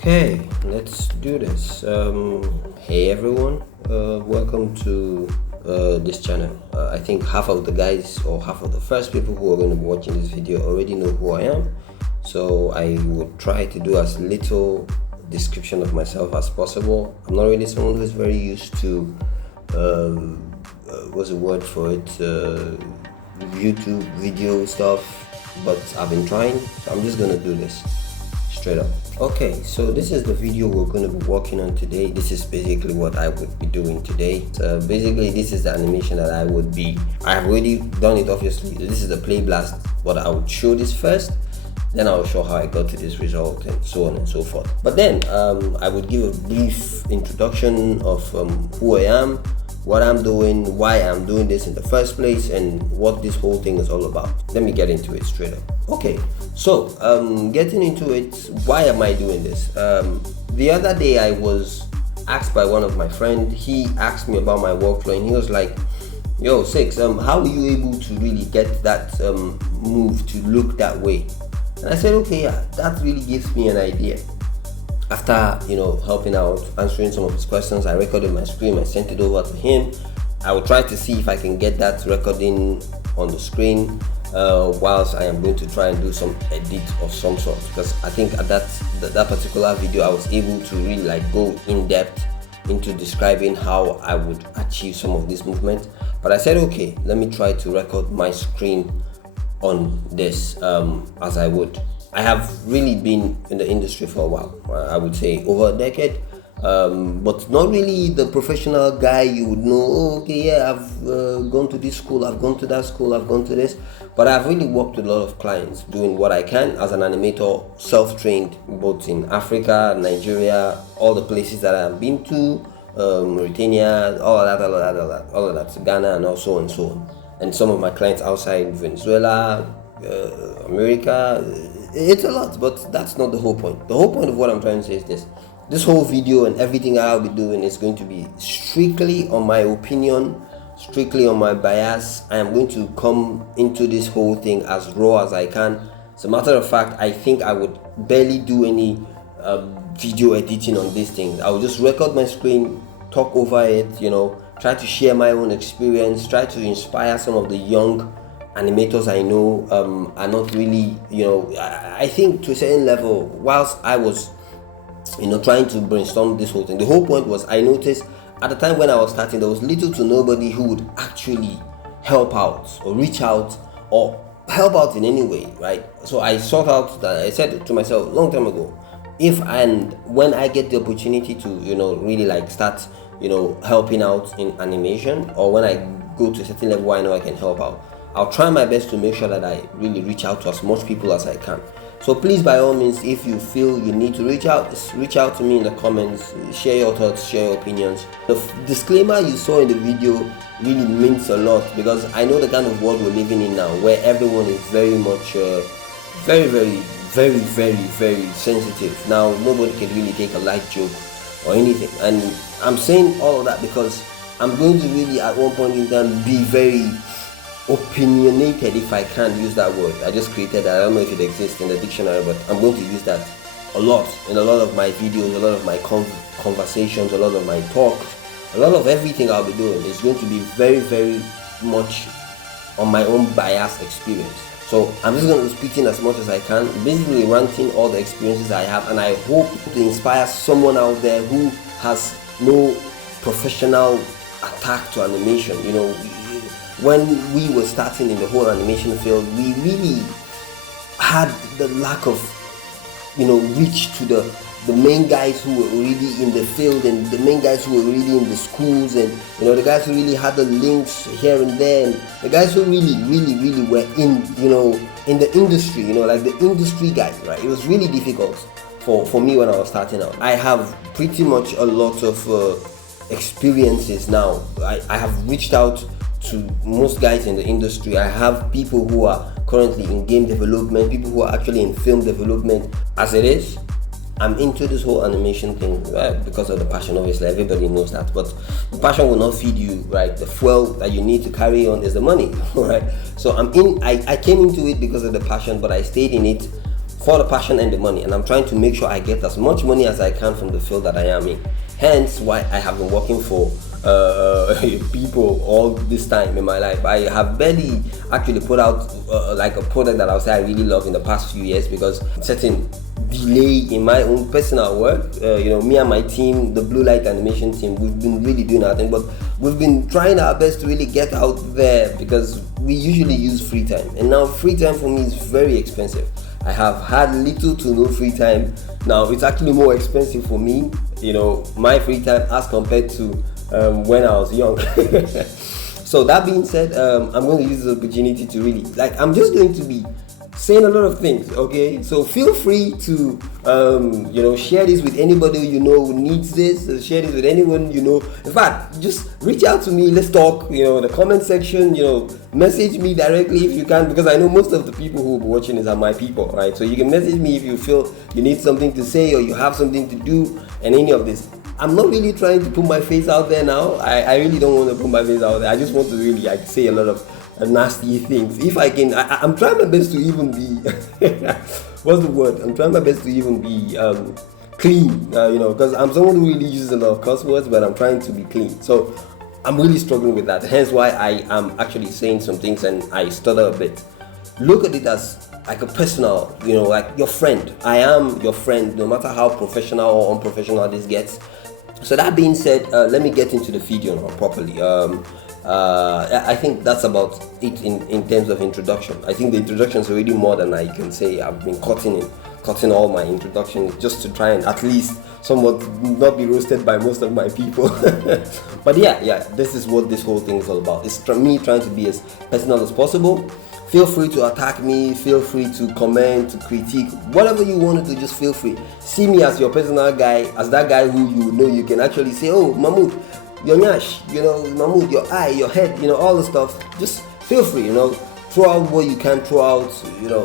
Okay, let's do this. Hey everyone, welcome to this channel. I think half of the guys or half of the first people who are going to be watching this video already know who I am. So I would try to do as little description of myself as possible. I'm not really someone who's very used to, what's the word for it, YouTube video stuff, but I've been trying, so I'm just going to do this straight up. Okay, so this is the video we're going to be working on today. This is basically what I would be doing today. So basically this is the animation that I have already done it. Obviously this is the play blast, but I would show this first, then I'll show how I got to this result and so on and so forth. But then I would give a brief introduction of who I am, what I'm doing, why I'm doing this in the first place, and what this whole thing is all about. Let me get into it straight up. Okay, so getting into it, why am I doing this? The other day I was asked by one of my friends. He asked me about my workflow and he was like, yo Six, how were you able to really get that move to look that way? And I said, okay, yeah, that really gives me an idea. After helping out, answering some of his questions, I recorded my screen, I sent it over to him. I will try to see if I can get that recording on the screen whilst I am going to try and do some edit of some sort, because I think at that particular video I was able to really go in depth into describing how I would achieve some of this movement. But I said, okay, let me try to record my screen on this as I would. I have really been in the industry for a while, I would say over a decade, but not really the professional guy you would know. Oh, okay, yeah, I've gone to this school, I've gone to that school, I've gone to this, but I've really worked with a lot of clients doing what I can as an animator, self-trained, both in Africa, Nigeria, all the places that I've been to, Mauritania, all of that, Ghana, and so on and so on. And some of my clients outside Venezuela, America. It's a lot, but that's not the whole point. The whole point of what I'm trying to say is this. This whole video and everything I'll be doing is going to be strictly on my opinion, strictly on my bias. I am going to come into this whole thing as raw as I can. As a matter of fact, I think I would barely do any video editing on this thing. I will just record my screen, talk over it, try to share my own experience, try to inspire some of the young animators I know are not really, I think to a certain level, whilst I was, trying to brainstorm this whole thing, the whole point was I noticed at the time when I was starting, there was little to nobody who would actually help out or reach out or help out in any way, right? So I sought out that. I said to myself a long time ago, if and when I get the opportunity to, really start, helping out in animation, or when I go to a certain level where I know I can help out, I'll try my best to make sure that I really reach out to as much people as I can. So please, by all means, if you feel you need to reach out to me in the comments, share your thoughts, share your opinions. The disclaimer you saw in the video really means a lot, because I know the kind of world we're living in now, where everyone is very much, very sensitive. Now, nobody can really take a light joke or anything. And I'm saying all of that because I'm going to really, at one point in time, be very opinionated, if I can use that word. I just created that. I don't know if it exists in the dictionary, but I'm going to use that a lot in a lot of my videos, a lot of my conversations, a lot of my talks, a lot of everything I'll be doing is going to be very much on my own bias experience. So I'm just going to be speaking as much as I can, basically ranting all the experiences I have, and I hope to inspire someone out there who has no professional attack to animation. When we were starting in the whole animation field, we really had the lack of, reach to the main guys who were already in the field, and the main guys who were already in the schools, and the guys who really had the links here and there, and the guys who really were in in the industry, like the industry guys, right? It was really difficult for me when I was starting out. I have pretty much a lot of experiences now. I have reached out to most guys in the industry. I have people who are currently in game development, people who are actually in film development. As it is, I'm into this whole animation thing, right? Because of the passion. Obviously, everybody knows that, but the passion will not feed you, right? The fuel that you need to carry on is the money, right? So I came into it because of the passion, but I stayed in it for the passion and the money, and I'm trying to make sure I get as much money as I can from the field that I am in. Hence why I have been working for people all this time in my life. I have barely actually put out like a product that I'll say I really love in the past few years, because certain delay in my own personal work. Me and my team, the Blue Light Animation team, we've been really doing our thing, but we've been trying our best to really get out there, because we usually use free time, and now free time for me is very expensive. I have had little to no free time. Now it's actually more expensive for me, my free time as compared to when I was young. So that being said, I'm going to use this opportunity to really, I'm just going to be saying a lot of things, okay? So feel free to share this with anybody who needs this. Share this with anyone in fact, just reach out to me, let's talk, the comment section, message me directly if you can, because I know most of the people who will be watching this are my people, right? So you can message me if you feel you need something to say or you have something to do and any of this. I'm not really trying to put my face out there now. I really don't want to put my face out there. I just want to really say a lot of nasty things. If I can, I'm trying my best to even be what's the word? I'm trying my best to even be clean, because I'm someone who really uses a lot of curse words, but I'm trying to be clean. So I'm really struggling with that. Hence why I am actually saying some things and I stutter a bit. Look at it as like a personal, like your friend. I am your friend, no matter how professional or unprofessional this gets. So that being said, let me get into the video now properly. I think that's about it in terms of introduction. I think the introduction is already more than I can say. I've been cutting all my introductions just to try and at least somewhat not be roasted by most of my people. But yeah, this is what this whole thing is all about. It's me trying to be as personal as possible. Feel free to attack me, feel free to comment, to critique, whatever you want to do, just feel free. See me as your personal guy, as that guy who you can actually say, oh, Mahmoud, your nyash, Mahmoud, your eye, your head, all the stuff. Just feel free, throw out what you can throw out,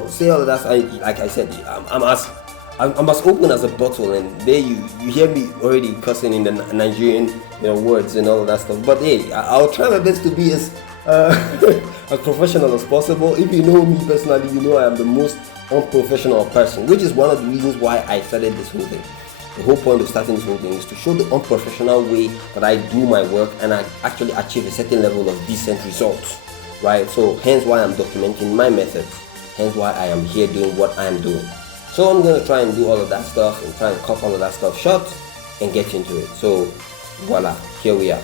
say all of that. Like I said, I'm as open as a bottle, and there you hear me already cussing in the Nigerian words and all of that stuff. But hey, I'll try my best to be as as professional as possible. If you know me personally, I am the most unprofessional person, which is one of the reasons why I started this whole thing. The whole point of starting this whole thing is to show the unprofessional way that I do my work and I actually achieve a certain level of decent results, right? So hence why I'm documenting my methods, hence why I am here doing what I'm doing. So I'm going to try and do all of that stuff and try and cut all of that stuff short and get into it. So voila, here we are.